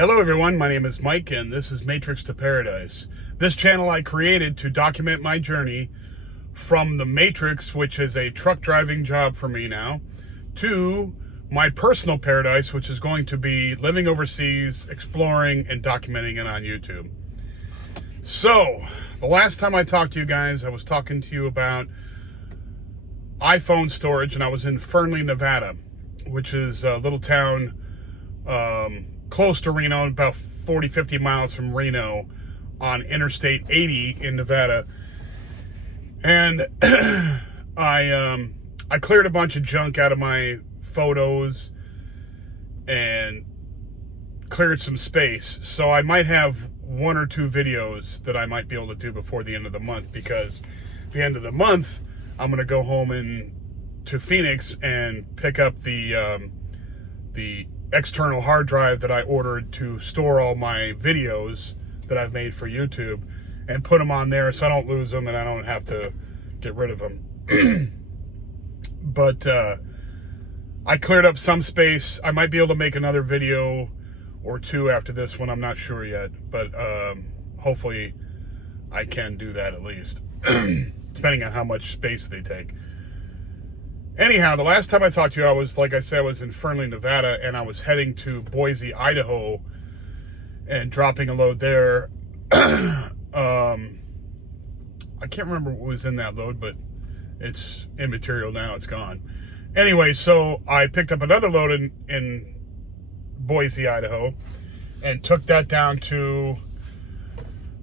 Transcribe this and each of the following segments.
Hello everyone, my name is Mike and this is Matrix to Paradise. This channel I created to document my journey from the Matrix, which is a truck driving job for me now, to my personal paradise, which is going to be living overseas, exploring, and documenting it on YouTube. So, the last time I talked to you guys, I was talking to you about iPhone storage, and I was in Fernley, Nevada, which is a little town close to Reno, about 40-50 miles from Reno on Interstate 80 in Nevada. And I cleared a bunch of junk out of my photos and cleared some space. So I might have one or two videos that I might be able to do before the end of the month, because the end of the month I'm going to go home to Phoenix and pick up the external hard drive that I ordered to store all my videos that I've made for YouTube, and put them on there so I don't lose them and I don't have to get rid of them. But I cleared up some space. I might be able to make another video or two after this one. I'm not sure yet, but hopefully I can do that at least, depending on how much space they take. Anyhow, the last time I talked to you, I was in Fernley, Nevada, and I was heading to Boise, Idaho, and dropping a load there. I can't remember what was in that load, but it's immaterial now. It's gone. Anyway, so I picked up another load in Boise, Idaho, and took that down to,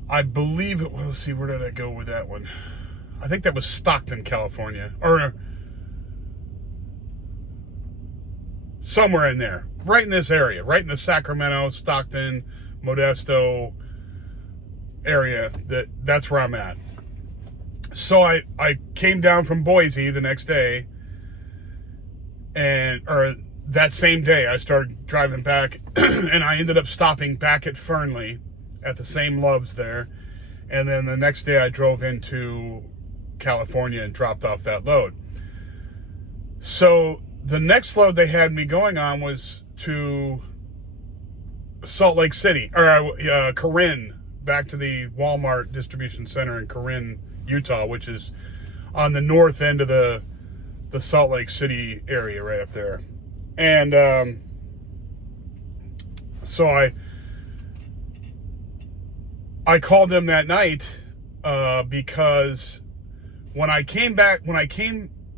I believe it, well, let's see, where did I go with that one? I think that was Stockton, California, or somewhere in there, right in this area, right in the Sacramento, Stockton, Modesto area. That's where I'm at. So I came down from Boise the next day, or that same day I started driving back, and I ended up stopping back at Fernley at the same Loves there. And then the next day I drove into California and dropped off that load. So the next load they had me going on was to Salt Lake City, or Corinne, back to the Walmart distribution center in Corinne, Utah, which is on the north end of the Salt Lake City area, right up there. And so I called them that night because when I came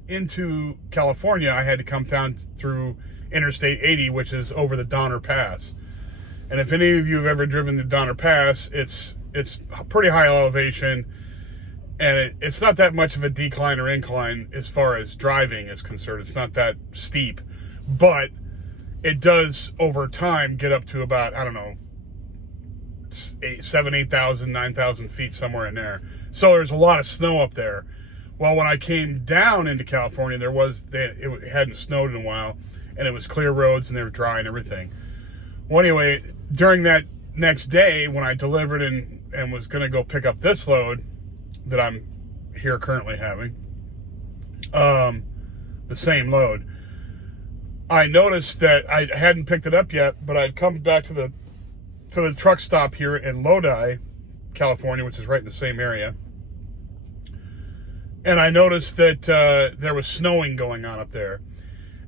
into California, I had to come down through Interstate 80, which is over the Donner Pass. And if any of you have ever driven the Donner Pass, it's a pretty high elevation, and it's not that much of a decline or incline as far as driving is concerned. It's not that steep, but it does over time get up to about, I don't know, 8,000, 9,000 feet, somewhere in there. So there's a lot of snow up there. Well, when I came down into California, it hadn't snowed in a while, and it was clear roads, and they were dry and everything. Well, anyway, during that next day, when I delivered and was going to go pick up this load that I'm here currently having, the same load, I noticed that I hadn't picked it up yet, but I'd come back to the truck stop here in Lodi, California, which is right in the same area. And I noticed that there was snowing going on up there.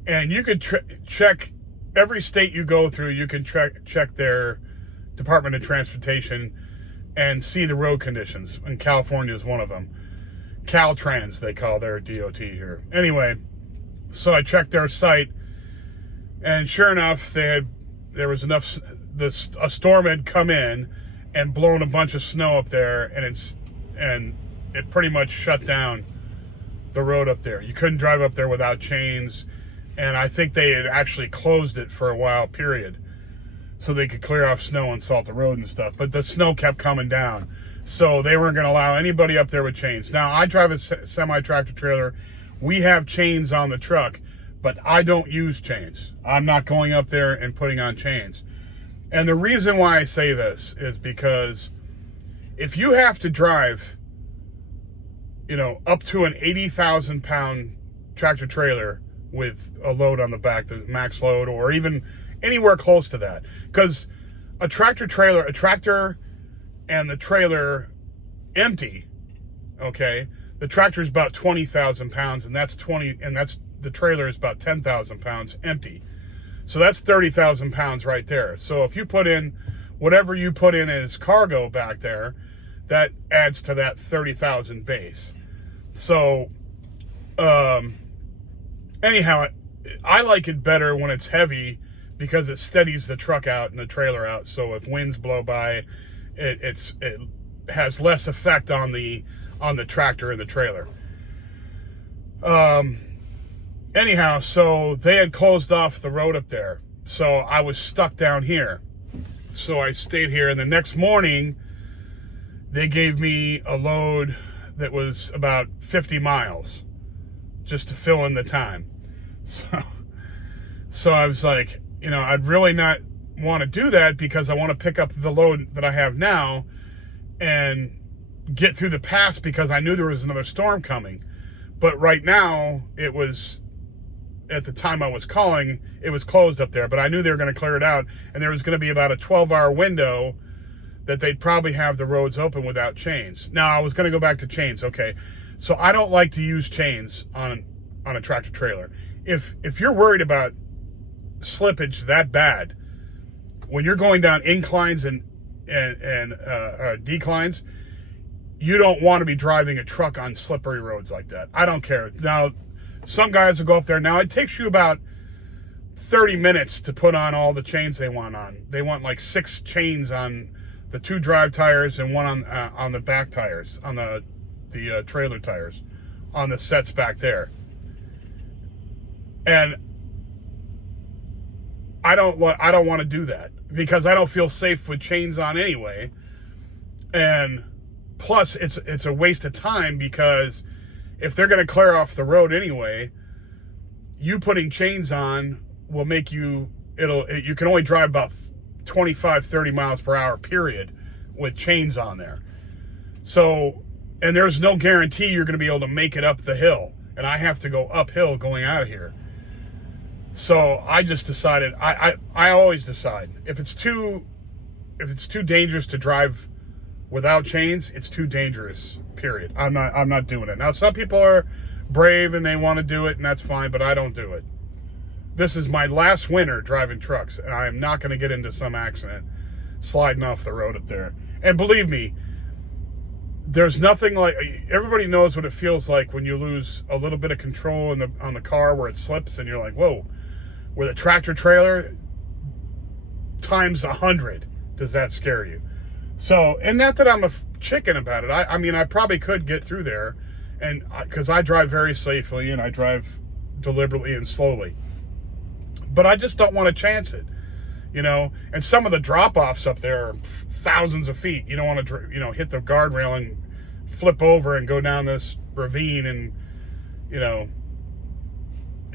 And you could check every state you go through, you can check their Department of Transportation and see the road conditions. And California is one of them. Caltrans, they call their DOT here. Anyway, so I checked their site, and sure enough, a storm had come in and blown a bunch of snow up there, and it pretty much shut down the road up there. You couldn't drive up there without chains, and I think they had actually closed it for a while, period, so they could clear off snow and salt the road and stuff. But the snow kept coming down, so they weren't going to allow anybody up there with chains. Now, I drive a semi-tractor trailer. We have chains on the truck, but I don't use chains. I'm not going up there and putting on chains. And the reason why I say this is because if you have to drive, up to an 80,000 pound tractor trailer with a load on the back, the max load, or even anywhere close to that, because a tractor and the trailer empty, okay, the tractor is about 20,000 pounds, and the trailer is about 10,000 pounds empty. So that's 30,000 pounds right there. So if you put in whatever you put in as cargo back there, that adds to that 30,000 base. So, anyhow, I like it better when it's heavy because it steadies the truck out and the trailer out. So if winds blow by, it has less effect on the tractor and the trailer. Anyhow, so they had closed off the road up there. So I was stuck down here. So I stayed here, and the next morning they gave me a load that was about 50 miles just to fill in the time. So I was like, I'd really not want to do that because I want to pick up the load that I have now and get through the pass because I knew there was another storm coming. But right now, it was, at the time I was calling, it was closed up there, but I knew they were going to clear it out, and there was going to be about a 12-hour window that they'd probably have the roads open without chains. Now, I was going to go back to chains, okay. So I don't like to use chains on a tractor trailer. If you're worried about slippage that bad, when you're going down inclines and declines, you don't want to be driving a truck on slippery roads like that. I don't care. Now, some guys will go up there. Now, it takes you about 30 minutes to put on all the chains they want on. They want like 6 chains on the 2 drive tires and 1 on the back tires, on the trailer tires, on the sets back there. And I don't want to do that because I don't feel safe with chains on anyway. And plus, it's a waste of time because if they're going to clear off the road anyway, you putting chains on will make you can only drive about 25, 30 miles per hour, period, with chains on there. So, and there's no guarantee you're going to be able to make it up the hill. And I have to go uphill going out of here. So I just decided, I always decide, if it's too dangerous to drive without chains, it's too dangerous, period. I'm not doing it. Now, some people are brave and they want to do it, and that's fine, but I don't do it. This is my last winter driving trucks, and I am not going to get into some accident sliding off the road up there. And believe me, there's nothing like, everybody knows what it feels like when you lose a little bit of control on the car where it slips and you're like, whoa. With a tractor trailer, times 100 does that scare you. So, and not that I'm a chicken about it. I mean, I probably could get through there, and because I drive very safely and I drive deliberately and slowly. But I just don't want to chance it, And some of the drop-offs up there are thousands of feet. You don't want to, hit the guardrail and flip over and go down this ravine and,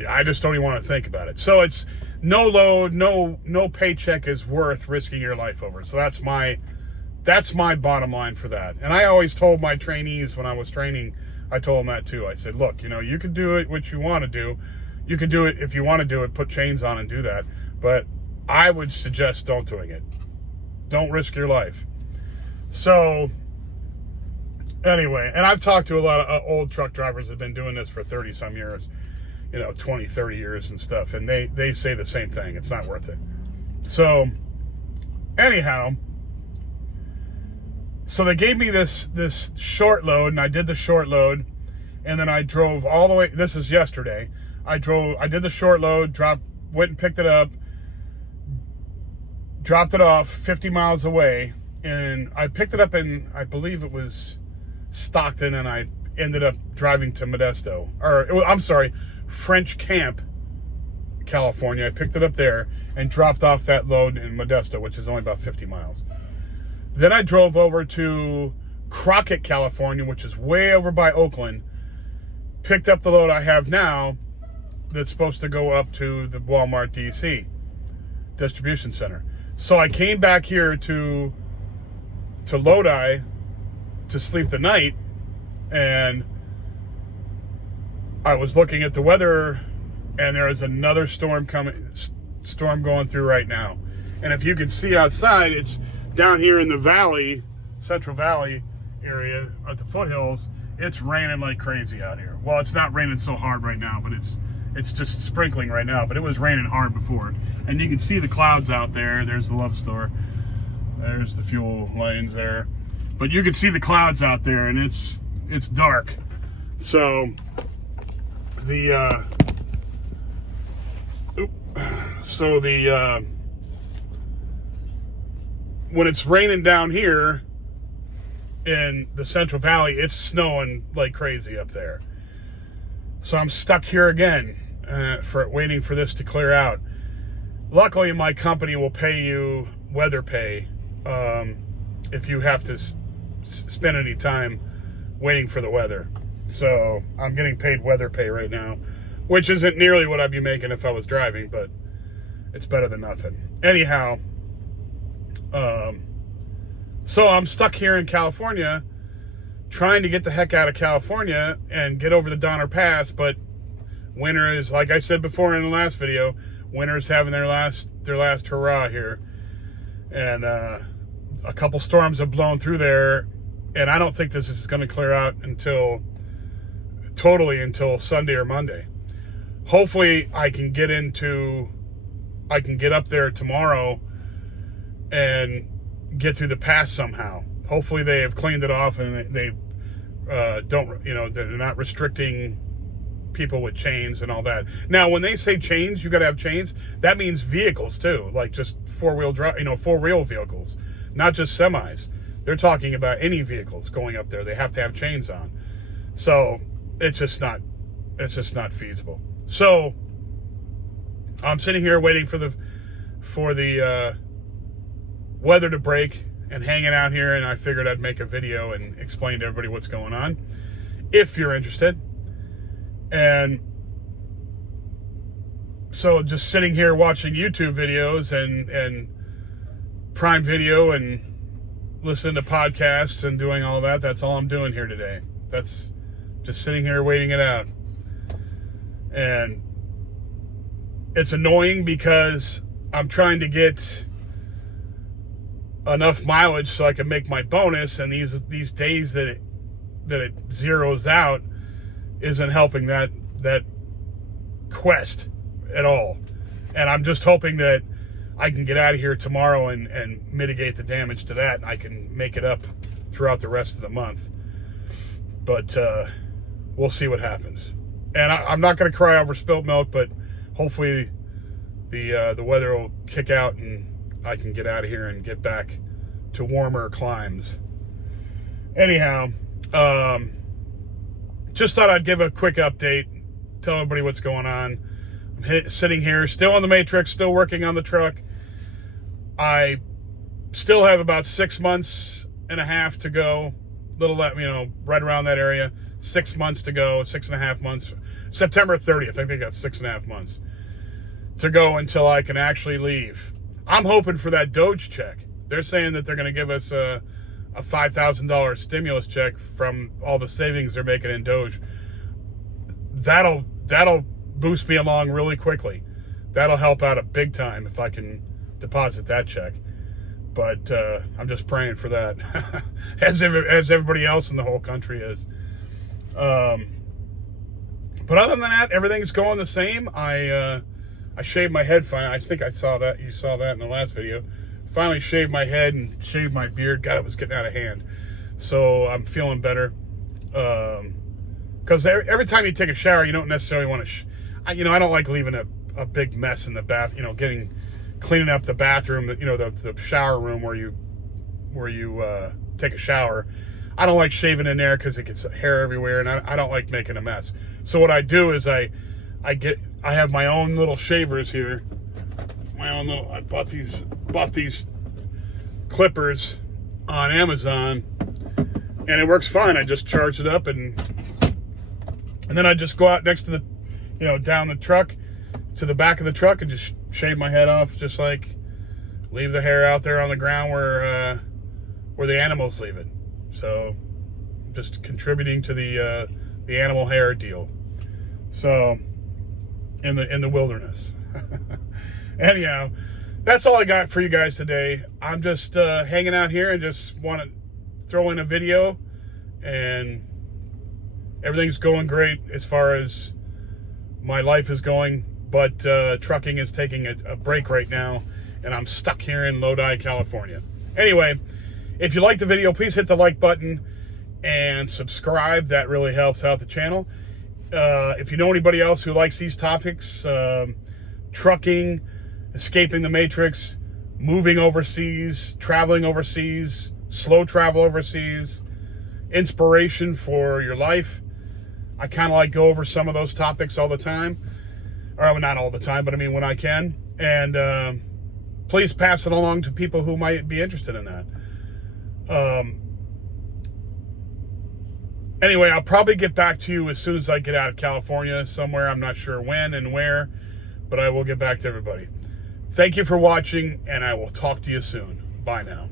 I just don't even want to think about it. So it's no load, no paycheck is worth risking your life over. So that's my bottom line for that. And I always told my trainees when I was training, I told them that too. I said, look, you can do it what you want to do. You can do it if you want to do it, put chains on and do that. But I would suggest don't doing it. Don't risk your life. So anyway, and I've talked to a lot of old truck drivers that have been doing this for 30 some years. 20, 30 years and stuff. And they say the same thing. It's not worth it. So anyhow, so they gave me this short load, and I did the short load, and then I drove all the way. This is yesterday. I did the short load, went and picked it up, dropped it off 50 miles away, and I picked it up in, I believe it was Stockton, and I ended up driving to Modesto, I'm sorry, French Camp, California. I picked it up there and dropped off that load in Modesto, which is only about 50 miles. Then I drove over to Crockett, California, which is way over by Oakland, picked up the load I have now that's supposed to go up to the Walmart DC distribution center. So I came back here to Lodi to sleep the night, and I was looking at the weather, and there is another storm going through right now. And if you can see outside, it's down here in the valley, Central Valley area at the foothills. It's raining like crazy out here. Well, it's not raining so hard right now, but it's just sprinkling right now. But it was raining hard before. And you can see the clouds out there. There's the Love Store. There's the fuel lanes there. But you can see the clouds out there, and it's dark. So when it's raining down here in the Central Valley, it's snowing like crazy up there. So I'm stuck here again waiting for this to clear out. Luckily, my company will pay you weather pay if you have to spend any time waiting for the weather. So I'm getting paid weather pay right now, which isn't nearly what I'd be making if I was driving, but it's better than nothing. Anyhow, so I'm stuck here in California trying to get the heck out of California and get over the Donner Pass, but winter is, like I said before in the last video, winter's having their last hurrah here. And a couple storms have blown through there, and I don't think this is going to clear out until Sunday or Monday. Hopefully I can get up there tomorrow and get through the pass somehow. Hopefully they have cleaned it off and they they're not restricting people with chains and all that. Now, when they say chains, you got to have chains. That means vehicles too, like just four-wheel vehicles, not just semis. They're talking about any vehicles going up there. They have to have chains on. So it's just not feasible. So I'm sitting here waiting for the weather to break and hanging out here, and I figured I'd make a video and explain to everybody what's going on, if you're interested. And so just sitting here watching YouTube videos and Prime Video and listening to podcasts and doing all that, that's all I'm doing here today. That's just sitting here waiting it out. And it's annoying because I'm trying to get enough mileage so I can make my bonus, and these days that it zeroes out isn't helping that quest at all. And I'm just hoping that I can get out of here tomorrow and mitigate the damage to that, and I can make it up throughout the rest of the month. But we'll see what happens. And I'm not going to cry over spilt milk, but hopefully the weather will kick out and I can get out of here and get back to warmer climes. Anyhow, just thought I'd give a quick update, tell everybody what's going on. I'm sitting here, still on the Matrix, still working on the truck. I still have about 6 months and a half to go, right around that area. 6 months to go, 6.5 months. September 30th, I think I got 6.5 months to go until I can actually leave. I'm hoping for that Doge check. They're saying that they're going to give us a $5,000 stimulus check from all the savings they're making in Doge. That'll boost me along really quickly. That'll help out a big time if I can deposit that check. But I'm just praying for that, as everybody else in the whole country is. But other than that, everything's going the same. I shaved my head finally. I think I saw that. You saw that in the last video. Finally shaved my head and shaved my beard. God, it was getting out of hand. So I'm feeling better. Because every time you take a shower, you don't necessarily want to... I don't like leaving a big mess in the bath. Cleaning up the bathroom, the shower room where you take a shower. I don't like shaving in there because it gets hair everywhere, and I don't like making a mess. So what I do is I have my own little shavers here. I bought these clippers on Amazon, and it works fine. I just charge it up, and then I just go out next to the, down the truck to the back of the truck and just shave my head off, just like leave the hair out there on the ground where the animals leave it. So just contributing to the animal hair deal. So in the wilderness. Anyhow, that's all I got for you guys today. I'm just hanging out here and just want to throw in a video, and everything's going great as far as my life is going, but trucking is taking a break right now, and I'm stuck here in Lodi, California. Anyway, if you like the video, please hit the like button and subscribe. That really helps out the channel. If you know anybody else who likes these topics, trucking, escaping the matrix, moving overseas, traveling overseas, slow travel overseas, inspiration for your life, I kind of like go over some of those topics all the time. Or not all the time, but I mean when I can. And please pass it along to people who might be interested in that. Anyway, I'll probably get back to you as soon as I get out of California somewhere. I'm not sure when and where, but I will get back to everybody. Thank you for watching, and I will talk to you soon. Bye now.